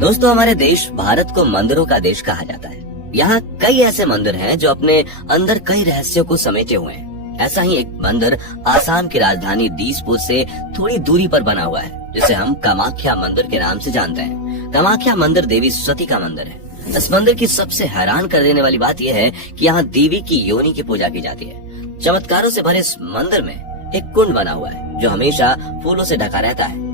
दोस्तों, हमारे देश भारत को मंदिरों का देश कहा जाता है। यहाँ कई ऐसे मंदिर हैं जो अपने अंदर कई रहस्यों को समेटे हुए हैं। ऐसा ही एक मंदिर आसाम की राजधानी दिसपुर से थोड़ी दूरी पर बना हुआ है, जिसे हम कामाख्या मंदिर के नाम से जानते हैं। कामाख्या मंदिर देवी सती का मंदिर है। इस मंदिर की सबसे हैरान कर देने वाली बात यह है कि यहाँ देवी की योनि की पूजा की जाती है। चमत्कारों से भरे इस मंदिर में एक कुंड बना हुआ है जो हमेशा फूलों से ढका रहता है।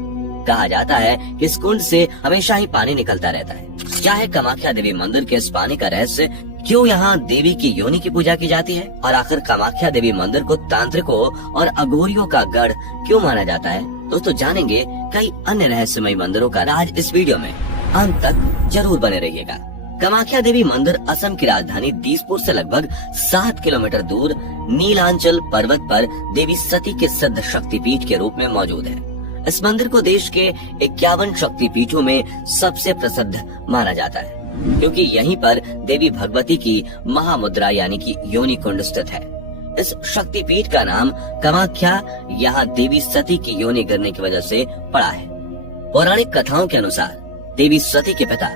कहा जाता है कि इस कुंड से हमेशा ही पानी निकलता रहता है। क्या है कामाख्या देवी मंदिर के इस पानी का रहस्य? क्यों यहाँ देवी की योनि की पूजा की जाती है? और आखिर कामाख्या देवी मंदिर को तांत्रिकों और अघोरियों का गढ़ क्यों माना जाता है? दोस्तों, जानेंगे कई अन्य रहस्यमय मंदिरों का राज इस वीडियो में। अंत तक जरूर बने रहिएगा। कामाख्या देवी मंदिर असम की राजधानी दिसपुर से लगभग 7 किलोमीटर दूर नीलांचल पर्वत पर देवी सती के सिद्ध शक्तिपीठ के रूप में मौजूद है। इस मंदिर को देश के 51 शक्तिपीठों में सबसे प्रसिद्ध माना जाता है, क्योंकि यहीं पर देवी भगवती की महामुद्रा यानी कि योनि कुंड स्थित है। इस शक्तिपीठ का नाम कामाख्या यहाँ देवी सती की योनि गिरने की वजह से पड़ा है। पौराणिक कथाओं के अनुसार देवी सती के पिता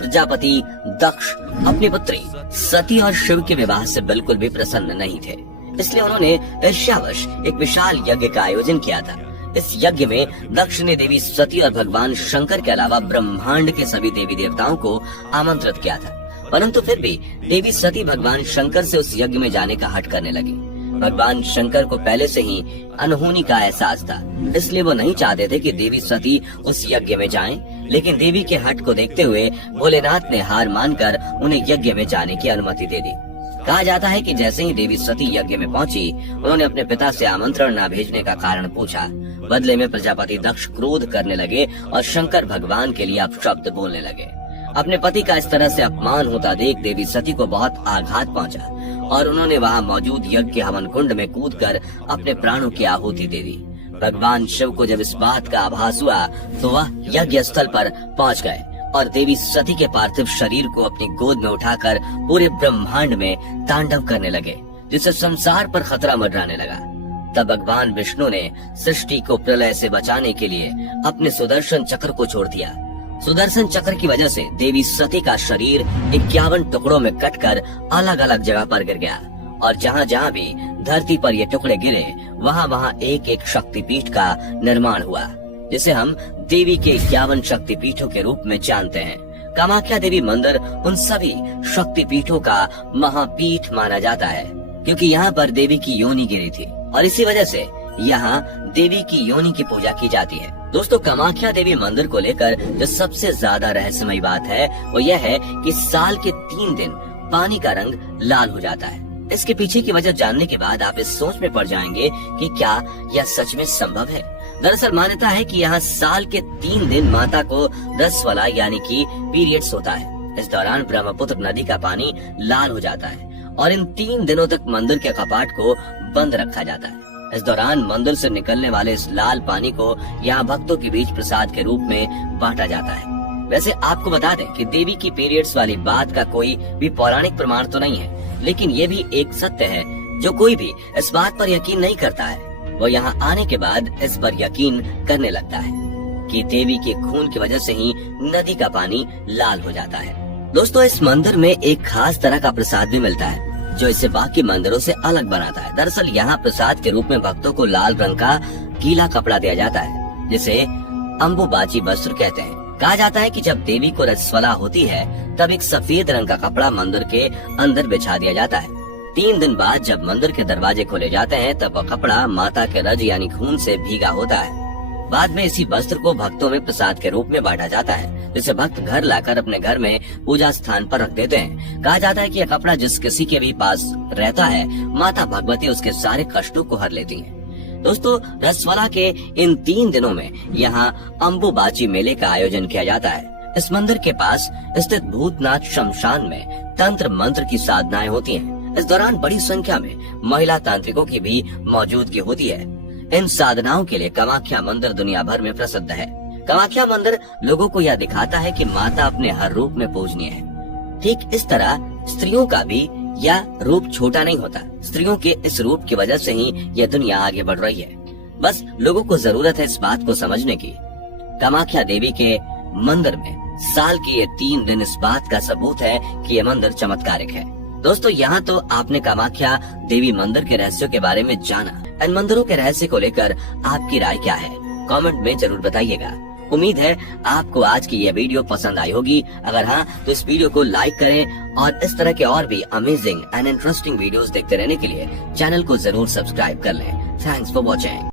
प्रजापति दक्ष अपनी पुत्री सती और शिव के विवाह से बिल्कुल भी प्रसन्न नहीं थे, इसलिए उन्होंने ईर्ष्यावश एक विशाल यज्ञ का आयोजन किया था। इस यज्ञ में दक्ष ने देवी सती और भगवान शंकर के अलावा ब्रह्मांड के सभी देवी देवताओं को आमंत्रित किया था, परंतु फिर भी देवी सती भगवान शंकर से उस यज्ञ में जाने का हट करने लगी। भगवान शंकर को पहले से ही अनहोनी का एहसास था, इसलिए वो नहीं चाहते थे कि देवी सती उस यज्ञ में जाएं, लेकिन देवी के हट को देखते हुए भोलेनाथ ने हार मानकर उन्हें यज्ञ में जाने की अनुमति दे दी। कहा जाता है कि जैसे ही देवी सती यज्ञ में पहुंची, उन्होंने अपने पिता से आमंत्रण न भेजने का कारण पूछा। बदले में प्रजापति दक्ष क्रोध करने लगे और शंकर भगवान के लिए अपशब्द बोलने लगे। अपने पति का इस तरह से अपमान होता देख देवी सती को बहुत आघात पहुंचा और उन्होंने वहां मौजूद यज्ञ के हवन कुंड में कूदकर अपने प्राणों की आहुति दे दी। भगवान शिव को जब इस बात का आभास हुआ तो वह यज्ञ स्थल पर पहुंच गए और देवी सती के पार्थिव शरीर को अपनी गोद में उठाकर पूरे ब्रह्मांड में तांडव करने लगे, जिससे संसार पर खतरा मंडराने लगा। तब भगवान विष्णु ने सृष्टि को प्रलय से बचाने के लिए अपने सुदर्शन चक्र को छोड़ दिया। सुदर्शन चक्र की वजह से देवी सती का शरीर 51 टुकड़ों में कटकर अलग अलग जगह पर गिर गया और जहाँ जहाँ भी धरती पर ये टुकड़े गिरे वहाँ वहाँ एक एक शक्तिपीठ का निर्माण हुआ, जिसे हम देवी के 51 शक्तिपीठों के रूप में जानते हैं। कामाख्या देवी मंदिर उन सभी शक्तिपीठों का महापीठ माना जाता है, क्योंकि यहाँ पर देवी की योनि गिरी थी और इसी वजह से यहाँ देवी की योनि की पूजा की जाती है। दोस्तों, कामाख्या देवी मंदिर को लेकर जो सबसे ज्यादा रहस्यमयी बात है वो यह है कि साल के 3 दिन पानी का रंग लाल हो जाता है। इसके पीछे की वजह जानने के बाद आप इस सोच में पड़ जाएंगे कि क्या यह सच में संभव है। दरअसल मान्यता है कि यहाँ साल के 3 दिन माता को रसवला यानी कि पीरियड्स होता है। इस दौरान ब्रह्मपुत्र नदी का पानी लाल हो जाता है और इन 3 दिनों तक मंदिर के कपाट को बंद रखा जाता है। इस दौरान मंदिर से निकलने वाले इस लाल पानी को यहाँ भक्तों के बीच प्रसाद के रूप में बांटा जाता है। वैसे आपको बता दें कि देवी की पीरियड्स वाली बात का कोई भी पौराणिक प्रमाण तो नहीं है, लेकिन ये भी एक सत्य है जो कोई भी इस बात पर यकीन नहीं करता है वो यहाँ आने के बाद इस पर यकीन करने लगता है कि देवी के खून की वजह से ही नदी का पानी लाल हो जाता है। दोस्तों, इस मंदिर में एक खास तरह का प्रसाद भी मिलता है जो इसे बाकी मंदिरों से अलग बनाता है। दरअसल यहाँ प्रसाद के रूप में भक्तों को लाल रंग का गीला कपड़ा दिया जाता है, जिसे अम्बुबाची वस्त्र कहते हैं। कहा जाता है कि जब देवी को रजस्वला होती है तब एक सफेद रंग का कपड़ा मंदिर के अंदर बिछा दिया जाता है। 3 दिन बाद जब मंदिर के दरवाजे खोले जाते हैं तब वह कपड़ा माता के रज यानी खून से भीगा होता है। बाद में इसी वस्त्र को भक्तों में प्रसाद के रूप में बांटा जाता है, जिसे भक्त घर लाकर अपने घर में पूजा स्थान पर रख देते हैं। कहा जाता है कि यह कपड़ा जिस किसी के भी पास रहता है माता भगवती उसके सारे कष्टों को हर लेती हैं। दोस्तों, रसवला के इन 3 दिनों में यहाँ अम्बुबाची मेले का आयोजन किया जाता है। इस मंदिर के पास स्थित भूतनाथ शमशान में तंत्र मंत्र की साधनाएं होती हैं। इस दौरान बड़ी संख्या में महिला तांत्रिकों की भी मौजूदगी होती है। इन साधनाओं के लिए कामाख्या मंदिर दुनिया भर में प्रसिद्ध है। कामाख्या मंदिर लोगों को यह दिखाता है कि माता अपने हर रूप में पूजनीय है। ठीक इस तरह स्त्रियों का भी यह रूप छोटा नहीं होता। स्त्रियों के इस रूप की वजह से ही यह दुनिया आगे बढ़ रही है। बस लोगों को जरूरत है इस बात को समझने की। कामाख्या देवी के मंदिर में साल के ये 3 दिन इस बात का सबूत है कि ये मंदिर चमत्कारिक है। दोस्तों, यहाँ तो आपने कामाख्या देवी मंदिर के रहस्यों के बारे में जाना। इन मंदिरों के रहस्य को लेकर आपकी राय क्या है, कमेंट में जरूर बताइएगा। उम्मीद है आपको आज की यह वीडियो पसंद आई होगी। अगर हाँ, तो इस वीडियो को लाइक करें और इस तरह के और भी अमेजिंग एंड इंटरेस्टिंग वीडियोस देखते रहने के लिए चैनल को जरूर सब्सक्राइब कर लें। Thanks for watching.